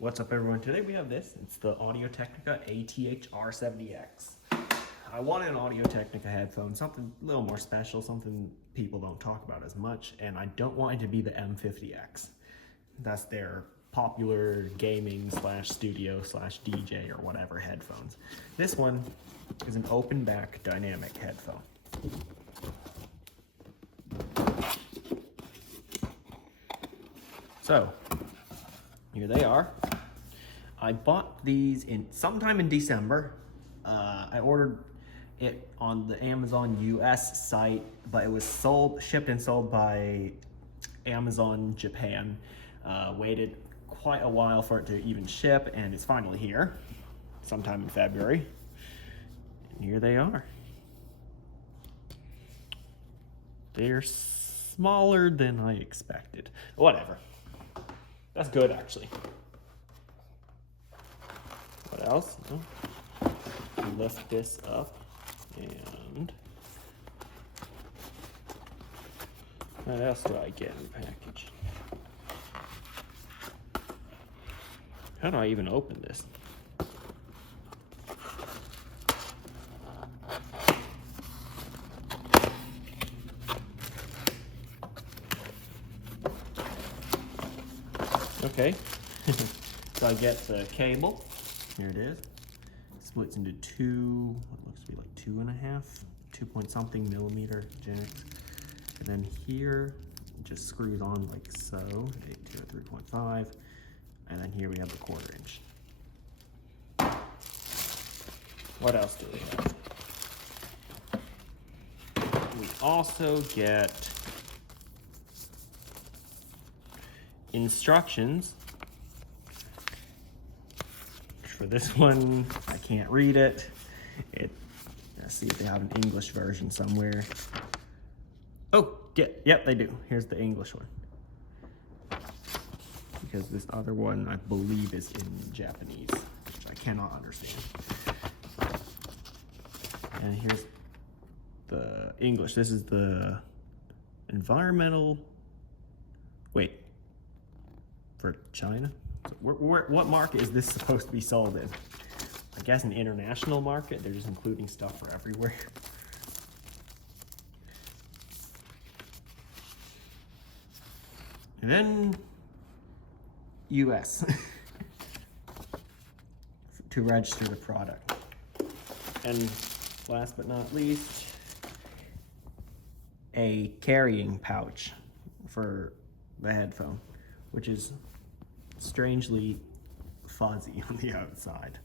What's up, everyone? Today we have this. It's the Technica ATH-R70X. I wanted an Technica headphone, something a little more special, something people don't talk about as much, and I don't want it to be the M50X. That's their popular gaming slash studio slash DJ or whatever headphones. This one is an open back dynamic headphone. So, here they are. I bought these sometime in December. I ordered it on the Amazon US site, but it was shipped and sold by Amazon Japan. Waited quite a while for it to even ship, and it's finally here, sometime in February. And here they are. They're smaller than I expected. Whatever. That's good, actually. What else? Oh. Lift this up and what else do I get in the package? How do I even open this? Okay. So I get the cable. Here it is. Splits into two, what looks to be like 2.5, 2 millimeter jacks. And then here, it just screws on like so, 8 to 3.5. And then here we have the 1/4 inch. What else do we have? We also get instructions. For this one, I can't read it. Let's see if they have an English version somewhere. Oh, yep, they do. Here's the English one. Because this other one, I believe, is in Japanese, which I cannot understand. And here's the English. This is the environmental, wait, for China? What market is this supposed to be sold in? I guess an international market. They're just including stuff for everywhere. And then US to register the product. And last but not least, a carrying pouch for the headphone, which is strangely fuzzy on the outside.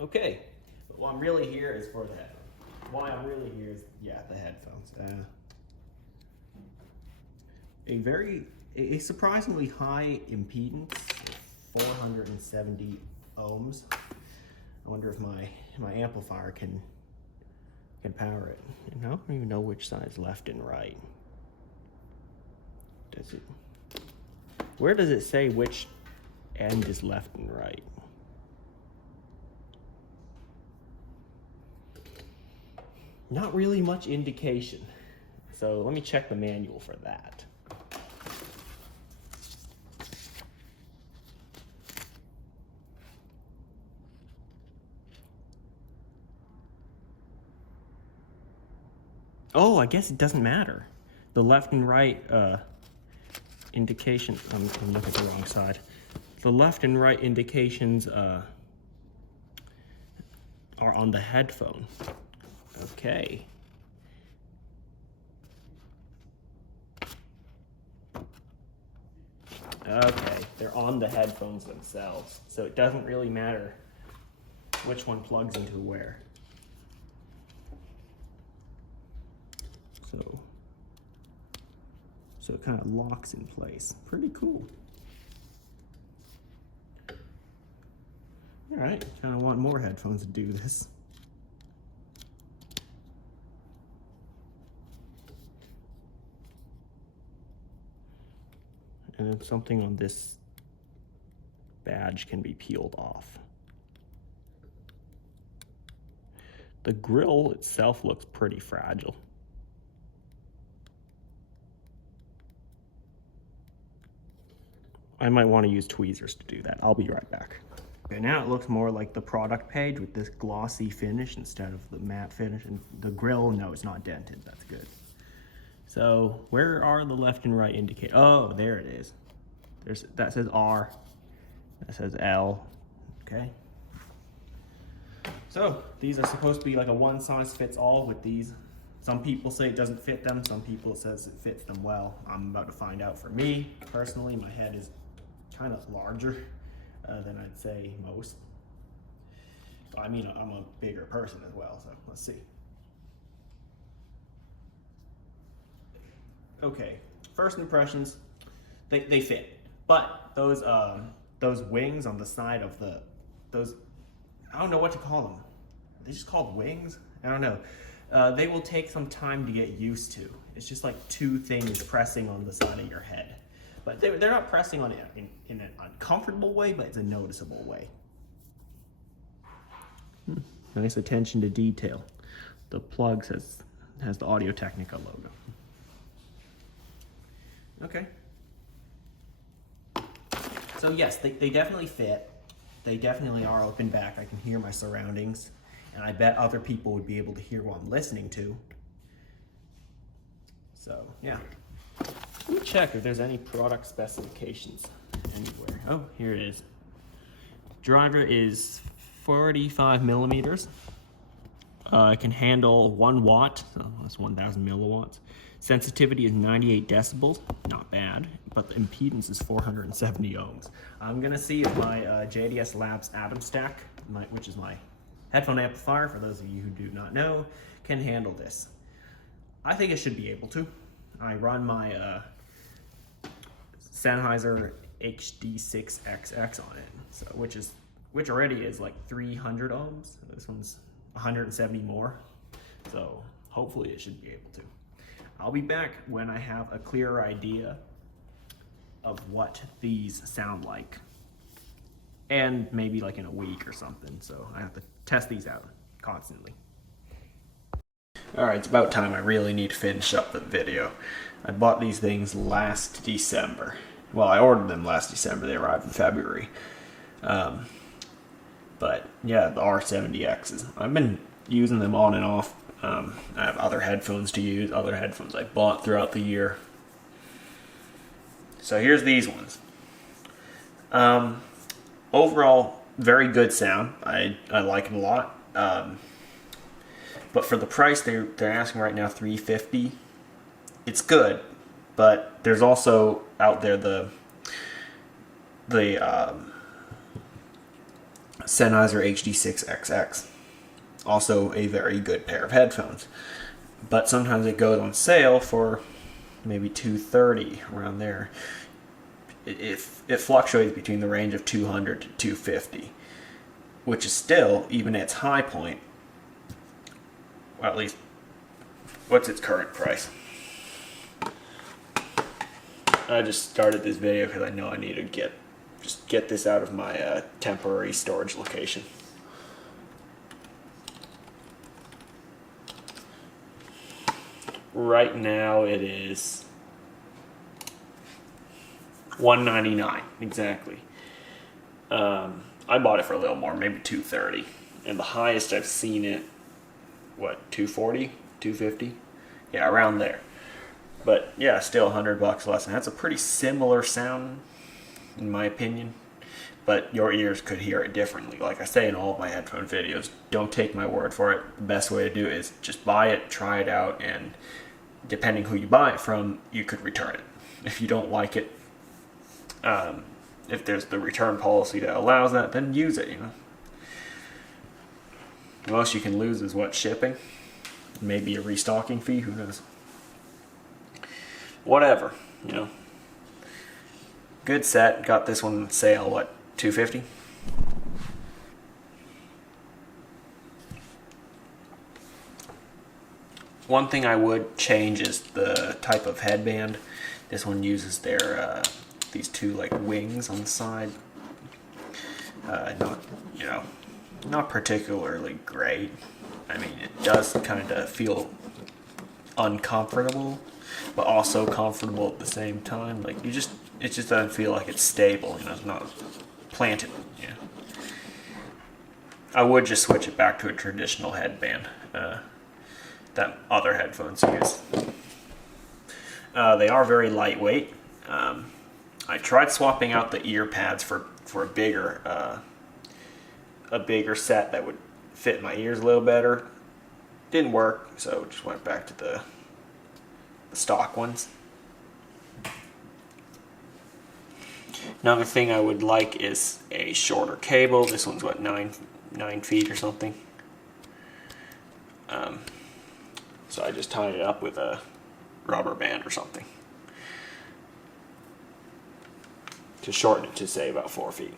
Okay, but what I'm really here is for the headphones. Why I'm really here is, yeah, the headphones. A surprisingly high impedance, 470 ohms. I wonder if my amplifier can power it. And I don't even know which side's left and right. Does it? Where does it say which end is left and right? Not really much indication. So let me check the manual for that. Oh, I guess it doesn't matter. The left and right indication, I'm looking at the wrong side. The left and right indications are on the headphone. Okay. Okay, they're on the headphones themselves, so it doesn't really matter which one plugs into where. So it kind of locks in place. Pretty cool. All right, kind of want more headphones to do this. And then something on this badge can be peeled off. The grill itself looks pretty fragile. I might want to use tweezers to do that. I'll be right back. Okay, now it looks more like the product page with this glossy finish instead of the matte finish. And the grill, no, it's not dented. That's good. So where are the left and right indicators? Oh, there it is. That says R. That says L. Okay. So these are supposed to be like a one size fits all with these. Some people say it doesn't fit them. Some people says it fits them well. I'm about to find out. For me, personally, my head is kind of larger than I'd say most. I mean, I'm a bigger person as well, so let's see. Okay, first impressions, they fit. But those wings on the side of those, I don't know what to call them. Are they just called wings? I don't know. They will take some time to get used to. It's just like two things pressing on the side of your head. But they're not pressing on it in an uncomfortable way, but it's a noticeable way. Nice attention to detail. The plug has the Audio Technica logo. Okay. So yes, they definitely fit. They definitely are open back. I can hear my surroundings, and I bet other people would be able to hear what I'm listening to. So yeah. Let me check if there's any product specifications anywhere. Oh, here it is. Driver is 45 millimeters. It can handle 1 watt, so that's 1,000 milliwatts. Sensitivity is 98 decibels, not bad, but the impedance is 470 ohms. I'm gonna see if my JDS Labs Atom Stack, which is my headphone amplifier, for those of you who do not know, can handle this. I think it should be able to. I run my Sennheiser HD6XX on it, so which already is like 300 ohms. This one's 170 more, so hopefully it should be able to. I'll be back when I have a clearer idea of what these sound like, and maybe like in a week or something. So I have to test these out constantly. All right, it's about time I really need to finish up the video. I bought these things last December. Well, I ordered them last December. They arrived in February. But yeah, the R70Xs. I've been using them on and off. I have other headphones to use, other headphones I bought throughout the year. So here's these ones. Overall, very good sound. I like it a lot. But for the price they're asking right now, $350. It's good, but there's also out there the Sennheiser HD6XX, also a very good pair of headphones. But sometimes it goes on sale for maybe $230, around there. It fluctuates between the range of $200 to $250, which is still, even at its high point, well, at least, what's its current price? I just started this video because I know I need to get this out of my temporary storage location. Right now it is $199 exactly. I bought it for a little more, maybe $230, and the highest I've seen it, what, $240, $250? Yeah, around there. But yeah, still $100 less, and that's a pretty similar sound, in my opinion. But your ears could hear it differently. Like I say in all of my headphone videos, don't take my word for it. The best way to do it is just buy it, try it out, and depending who you buy it from, you could return it. If you don't like it, if there's the return policy that allows that, then use it, you know. The most you can lose is what, shipping? Maybe a restocking fee, who knows? Whatever, you know. Good set, got this one on sale, what, $250? One thing I would change is the type of headband. This one uses their these two like wings on the side. Not particularly great. I mean, it does kind of feel uncomfortable, but also comfortable at the same time. Like it just doesn't feel like it's stable, you know, it's not planted. Yeah. I would just switch it back to a traditional headband that other headphones use. They are very lightweight. I tried swapping out the ear pads for a bigger set that would fit my ears a little better. Didn't work, so just went back to the stock ones. Another thing I would like is a shorter cable. This one's what, 9 feet or something. So I just tied it up with a rubber band or something to shorten it to say about 4 feet.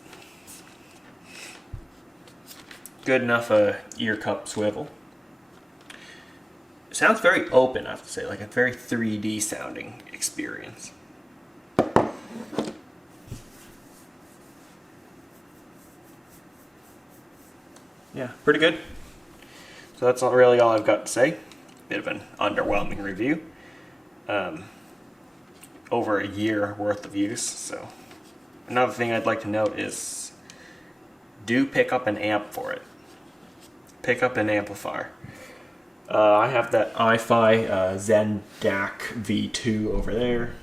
Good enough ear cup swivel. It sounds very open, I have to say, like a very 3D sounding experience. Yeah, pretty good. So that's not really all I've got to say. Bit of an underwhelming review. Over a year worth of use. So another thing I'd like to note is do pick up an amp for it. Pick up an amplifier. I have that iFi Zen DAC V2 over there.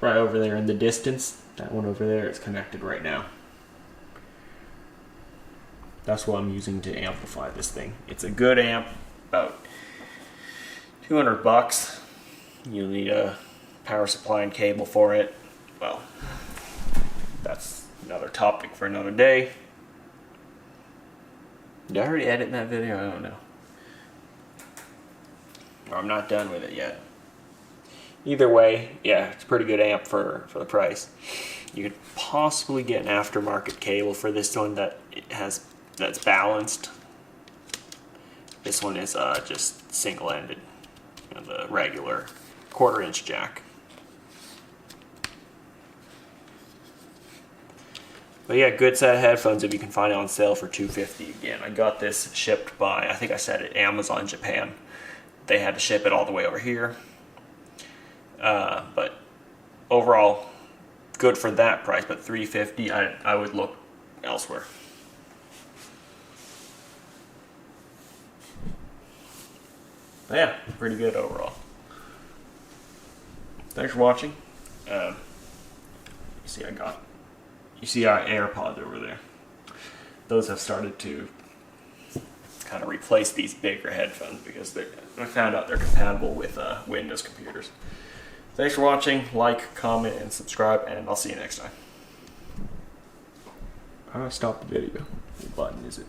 Right over there in the distance. That one over there is connected right now. That's what I'm using to amplify this thing. It's a good amp, about $200. You'll need a power supply and cable for it. Well, that's another topic for another day. Did I already edit that video? I don't know. Or I'm not done with it yet. Either way, yeah, it's a pretty good amp for the price. You could possibly get an aftermarket cable for this one that's balanced. This one is just single-ended, you know, the regular 1/4-inch jack. But yeah, good set of headphones if you can find it on sale for $250. Again, I got this shipped by, I think I said it, Amazon Japan. They had to ship it all the way over here. But overall, good for that price. But $350, I would look elsewhere. But yeah, pretty good overall. Thanks for watching. You see our AirPods over there. Those have started to kind of replace these bigger headphones because I found out they're compatible with Windows computers. Thanks for watching. Like, comment, and subscribe, and I'll see you next time. How do I stop the video? What button is it?